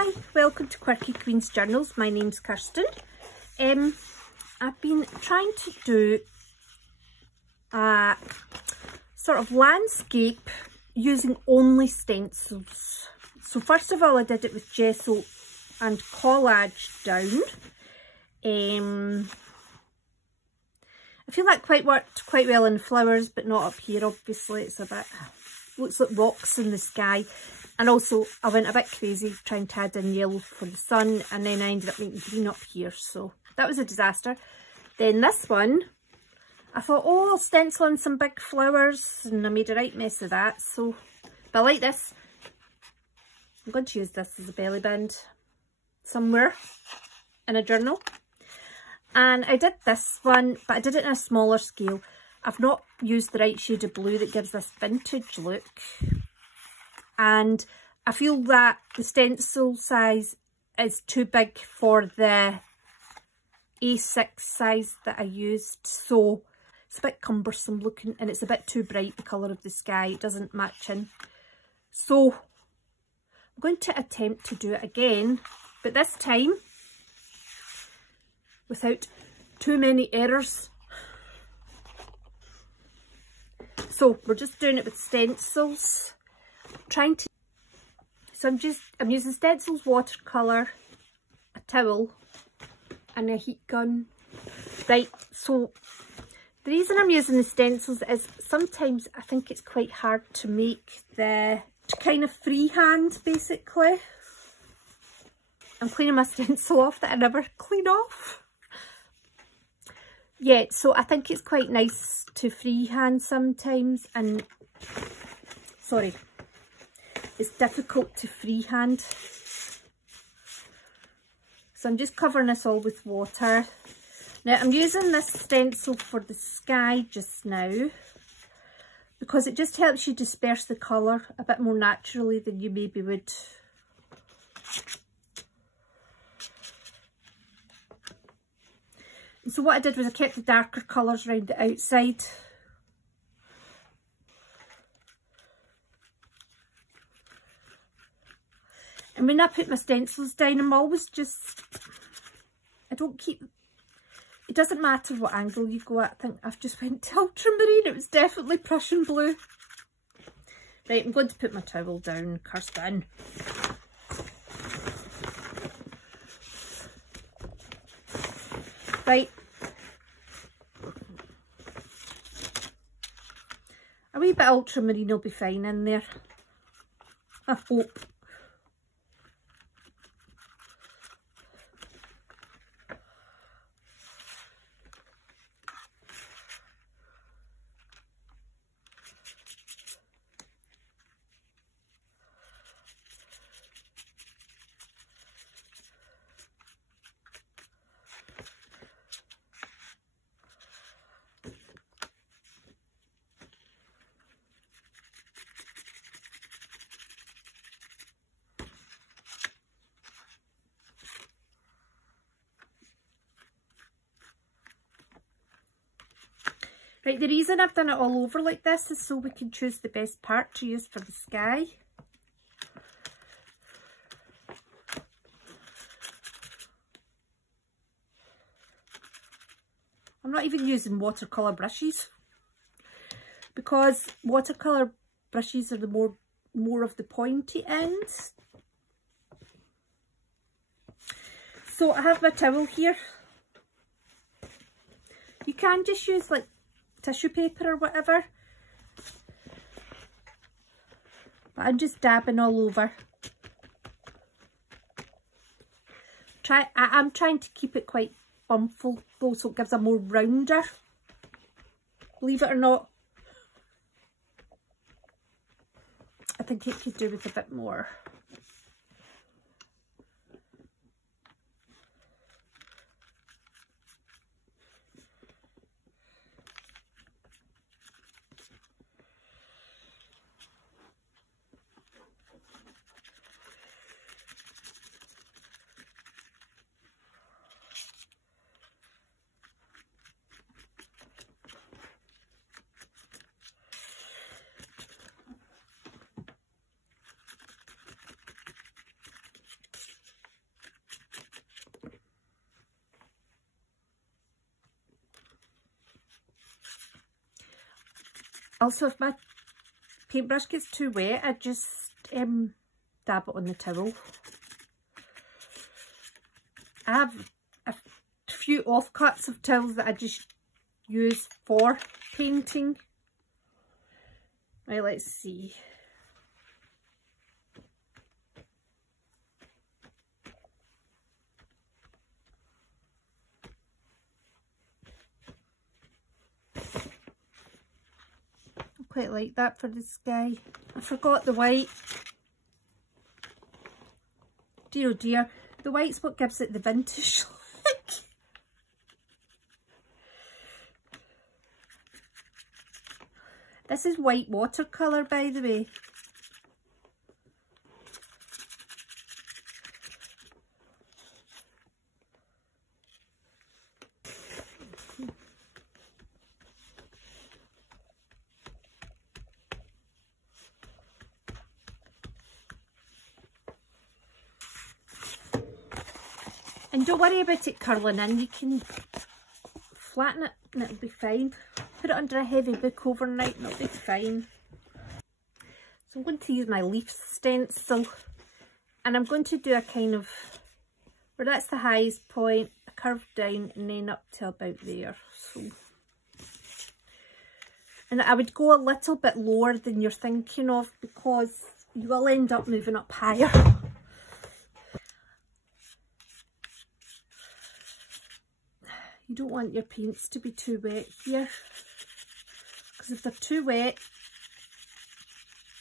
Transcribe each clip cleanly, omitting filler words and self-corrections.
Hi, welcome to Quirky Queen's Journals. My name's Kirsten. I've been trying to do a sort of landscape using only stencils. So first of all I did it with gesso and collage down. I feel that worked quite well in flowers, but not up here obviously. It's a bit, looks like rocks in the sky. And also I went a bit crazy trying to add in yellow for the sun, and then I ended up making green up here, so that was a disaster. Then this one, I thought, oh, I'll stencil on some big flowers, and I made a right mess of that. So, but I like this. I'm going to use this as a belly band somewhere in a journal. And I did this one, but I did it in a smaller scale. I've not used the right shade of blue that gives this vintage look. And I feel that the stencil size is too big for the A6 size that I used. So it's a bit cumbersome looking, and it's a bit too bright, the colour of the sky. It doesn't match in. So I'm going to attempt to do it again, but this time without too many errors. So we're just doing it with stencils. I'm using stencils, watercolour, a towel and a heat gun. Right, so the reason I'm using the stencils is sometimes I think it's quite hard to make to kind of freehand basically. I'm cleaning my stencil off that I never clean off. Yeah, so I think it's quite nice to freehand sometimes, and sorry, it's difficult to freehand. So I'm just covering this all with water. Now I'm using this stencil for the sky just now because it just helps you disperse the colour a bit more naturally than you maybe would. And so what I did was I kept the darker colours around the outside. And when I put my stencils down, I'm always just, I don't keep, it doesn't matter what angle you go at. I think I've just went to ultramarine. It was definitely Prussian blue. Right, I'm going to put my towel down, Kirsten. Right. A wee bit ultramarine will be fine in there, I hope. Right, the reason I've done it all over like this is so we can choose the best part to use for the sky. I'm not even using watercolour brushes because watercolour brushes are the more of the pointy ends. So I have my towel here. You can just use like tissue paper or whatever, but I'm just dabbing all over. I'm trying to keep it quite bumpful though, so it gives a more rounder, believe it or not. I think it could do with a bit more. Also, if my paintbrush gets too wet, I just dab it on the towel. I have a few offcuts of towels that I just use for painting. Right, let's see. I quite like that for the sky. I forgot the white. Dear oh dear, the white's what gives it the vintage look. This is white watercolour, by the way. And don't worry about it curling in, you can flatten it and it'll be fine. Put it under a heavy book overnight and it'll be fine. So I'm going to use my leaf stencil and I'm going to do a kind of, where that's the highest point, a curve down and then up to about there. So, and I would go a little bit lower than you're thinking of because you will end up moving up higher. You don't want your paints to be too wet here, because if they're too wet,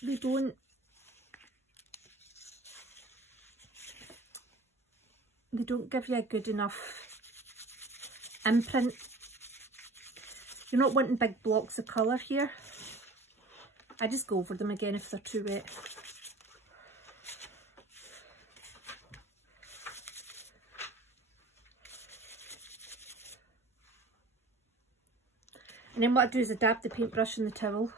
they don't give you a good enough imprint. You're not wanting big blocks of colour here. I just go over them again if they're too wet. And then what I do is I dab the paintbrush in the towel.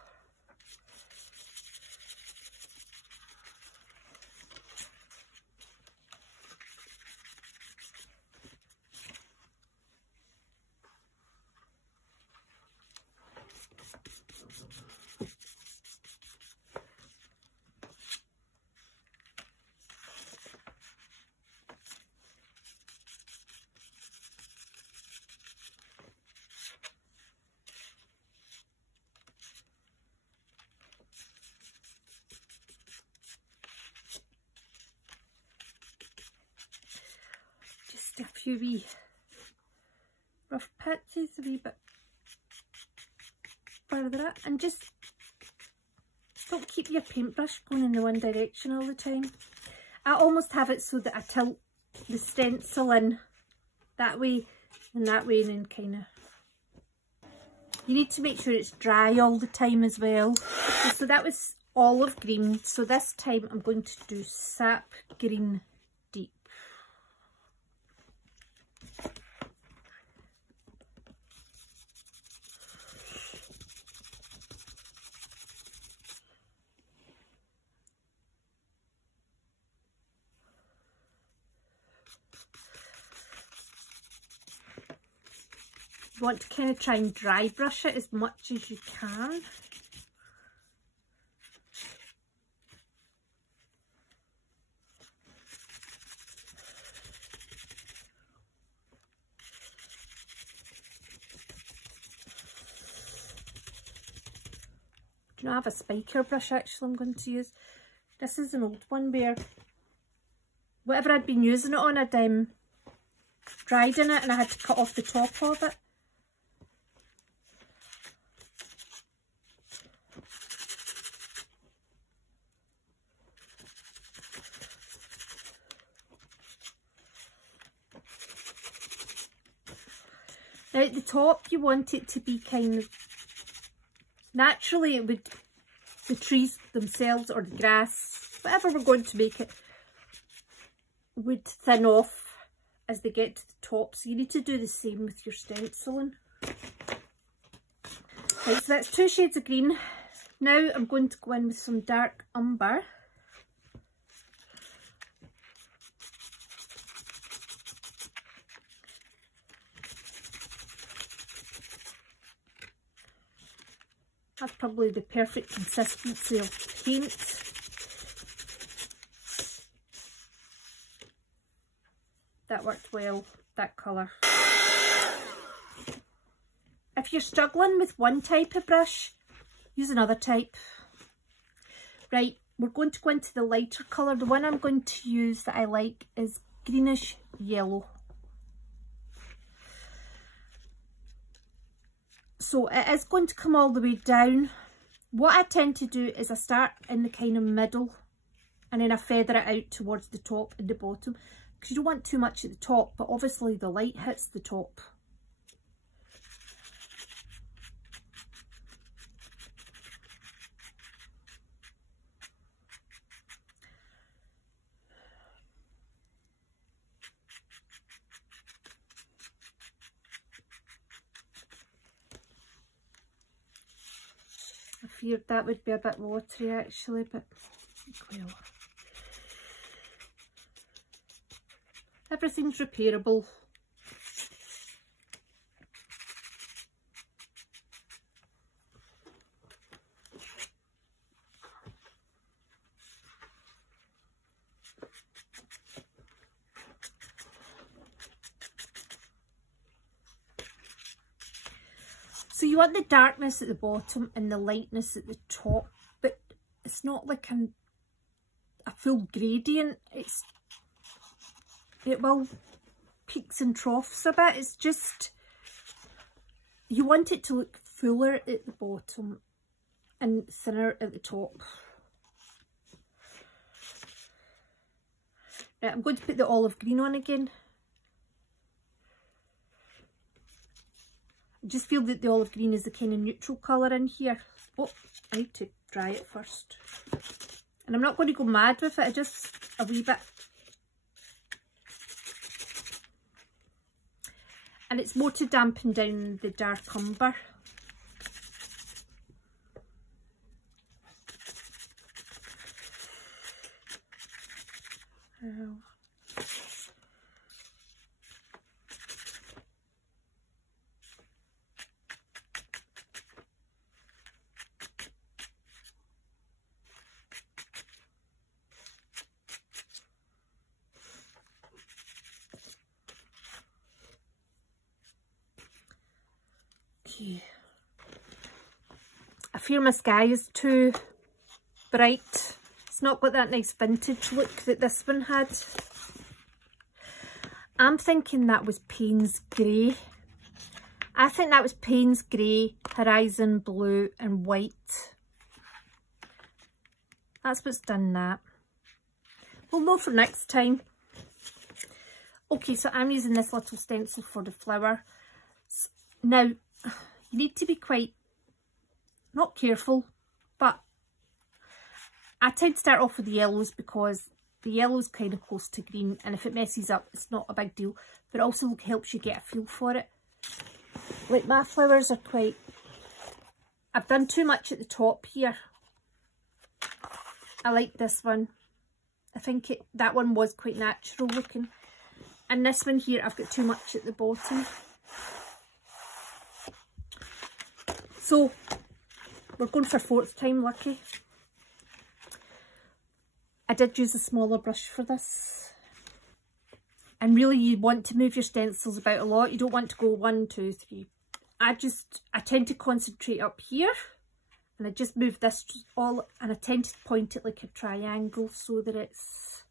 A few wee rough patches, a wee bit further up, and just don't keep your paintbrush going in the one direction all the time. I almost have it so that I tilt the stencil in that way and then kind of, you need to make sure it's dry all the time as well. Okay, so that was olive green, so this time I'm going to do sap green deep. You want to kind of try and dry brush it as much as you can. Do you know, I have a spiker brush actually I'm going to use. This is an old one where whatever I'd been using it on, I'd dried in it and I had to cut off the top of it. Now at the top you want it to be kind of, naturally it would, the trees themselves or the grass, whatever we're going to make it, would thin off as they get to the top. So you need to do the same with your stenciling. Right, so that's 2 shades of green. Now I'm going to go in with some dark umber. That's probably the perfect consistency of paint. That worked well, that colour. If you're struggling with one type of brush, use another type. Right, we're going to go into the lighter colour. The one I'm going to use that I like is greenish yellow. So it is going to come all the way down. What I tend to do is I start in the kind of middle and then I feather it out towards the top and the bottom, because you don't want too much at the top, but obviously the light hits the top. I feared that would be a bit watery actually, but well. Everything's repairable. So you want the darkness at the bottom and the lightness at the top, but it's not like a full gradient. It will peaks and troughs a bit. It's just, you want it to look fuller at the bottom and thinner at the top. Right, I'm going to put the olive green on again. I just feel that the olive green is the kind of neutral colour in here. Oh, I need to dry it first. And I'm not going to go mad with it, I just a wee bit. And it's more to dampen down the dark umber. I fear my sky is too bright. It's not got that nice vintage look that this one had. I'm thinking that was Payne's Grey. I think that was Payne's Grey, Horizon Blue and White. That's what's done that. We'll know for next time. Okay, so I'm using this little stencil for the flower. Now, you need to be quite, not careful, but I tend to start off with the yellows because the yellow's kind of close to green, and if it messes up, it's not a big deal, but it also helps you get a feel for it. Like my flowers are quite, I've done too much at the top here. I like this one. I think that one was quite natural looking. And this one here, I've got too much at the bottom. So, we're going for fourth time lucky. I did use a smaller brush for this. And really you want to move your stencils about a lot. You don't want to go 1, 2, 3. I tend to concentrate up here. And I just move this all, and I tend to point it like a triangle so that it's...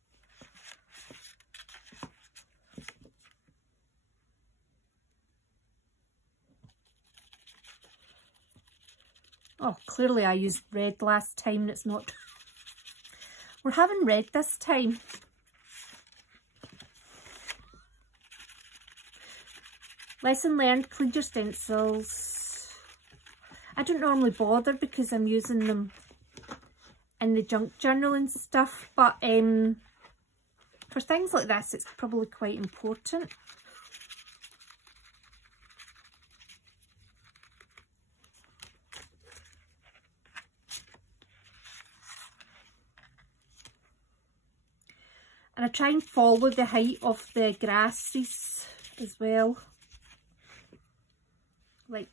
Oh, clearly I used red last time and it's not. We're having red this time. Lesson learned, clean your stencils. I don't normally bother because I'm using them in the junk journal and stuff, but for things like this it's probably quite important. And I try and follow the height of the grasses as well. Like,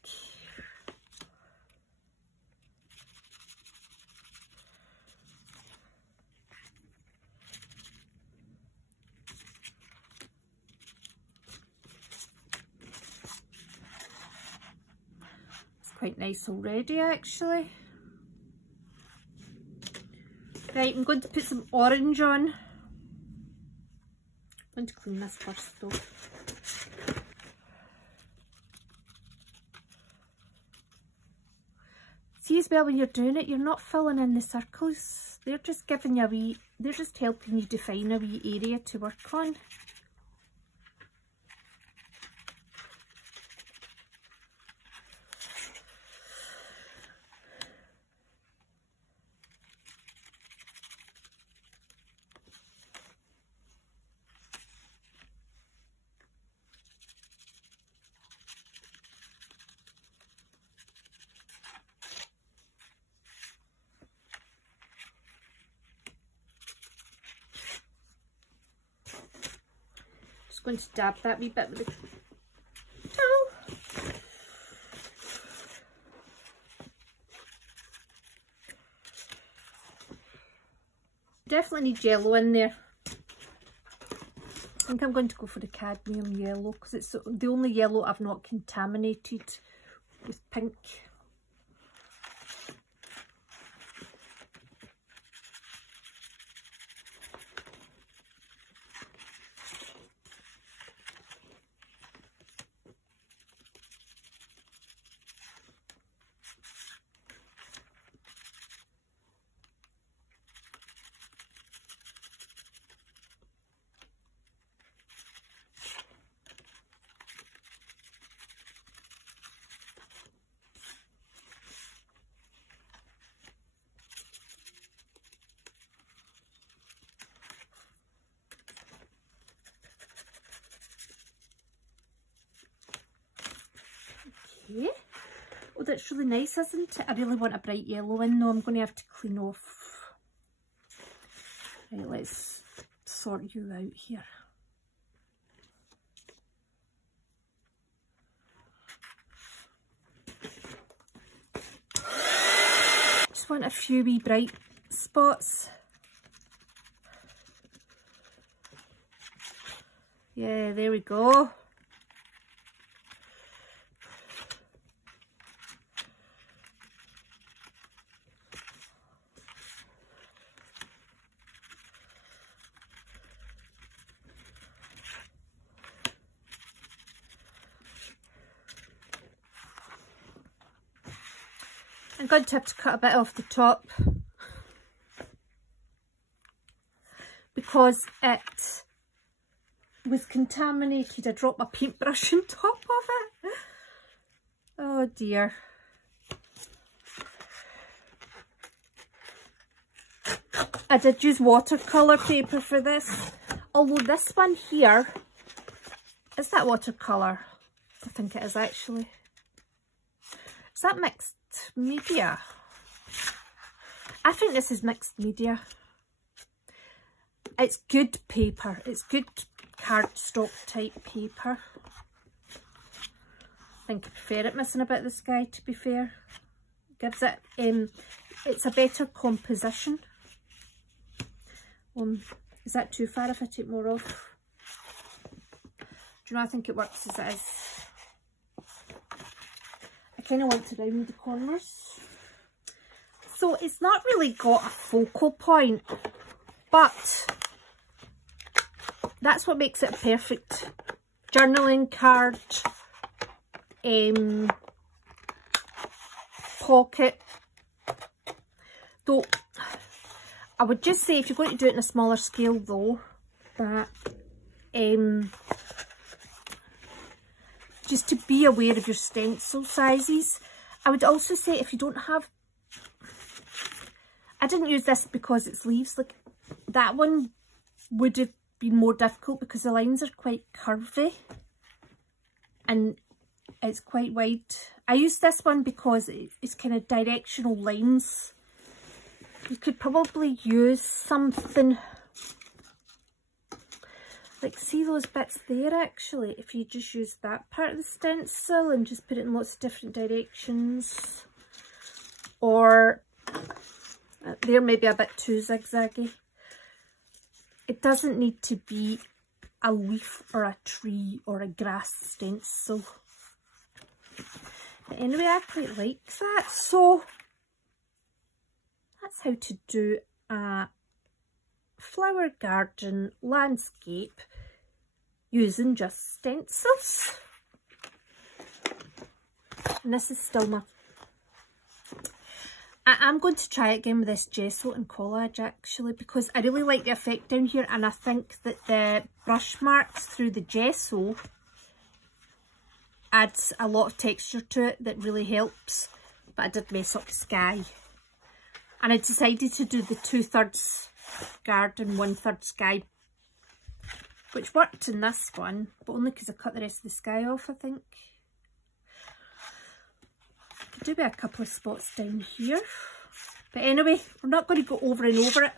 quite nice already actually. Right, I'm going to put some orange on. I'm going to clean this first though. See as well when you're doing it, you're not filling in the circles. They're just giving you a wee, they're just helping you define a wee area to work on. Going to dab that wee bit with the towel. Definitely need yellow in there. I think I'm going to go for the cadmium yellow because it's the only yellow I've not contaminated with pink. Okay. Oh, that's really nice, isn't it? I really want a bright yellow in though. I'm going to have to clean off. Right, let's sort you out here. Just want a few wee bright spots. Yeah, there we go. I'm going to have to cut a bit off the top because it was contaminated. I dropped my paintbrush on top of it. Oh dear. I did use watercolour paper for this, although this one here, is that watercolour? I think it is actually. Is that mixed media? I think this is mixed media. It's good paper. It's good cardstock type paper. I think I prefer it missing a bit of the sky, to be fair. Gives it, it's a better composition. Is that too far if I take more off? Do you know, I think it works as it is. I kind of want to round the corners. So it's not really got a focal point, but that's what makes it a perfect journaling card, pocket. Though I would just say if you're going to do it in a smaller scale though, that just to be aware of your stencil sizes. I would also say if you don't have, I didn't use this because it's leaves, like that one would have been more difficult because the lines are quite curvy and it's quite wide. I used this one because it's kind of directional lines. You could probably use something like, see those bits there actually, if you just use that part of the stencil and just put it in lots of different directions, or they're maybe a bit too zigzaggy. It doesn't need to be a leaf or a tree or a grass stencil. But anyway, I quite like that. So that's how to do a flower garden landscape using just stencils. And this is still my... I'm going to try it again with this gesso and collage actually, because I really like the effect down here, and I think that the brush marks through the gesso adds a lot of texture to it that really helps. But I did mess up the sky, and I decided to do the 2/3 garden, 1/3 sky, which worked in this one, but only because I cut the rest of the sky off, I think. Could do with a couple of spots down here, but anyway, we're not going to go over and over it.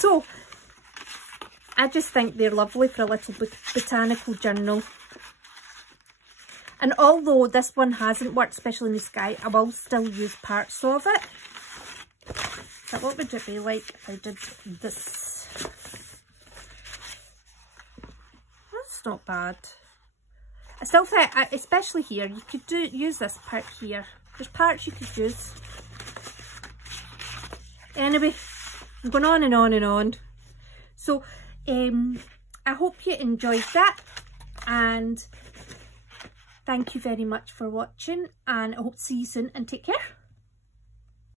So I just think they're lovely for a little botanical journal. And although this one hasn't worked, especially in the sky, I will still use parts of it. But what would it be like if I did this? That's not bad. I still think, especially here, you could use this part here. There's parts you could use. Anyway, I'm going on and on and on. So, I hope you enjoyed that, and thank you very much for watching, and I hope to see you soon, and take care.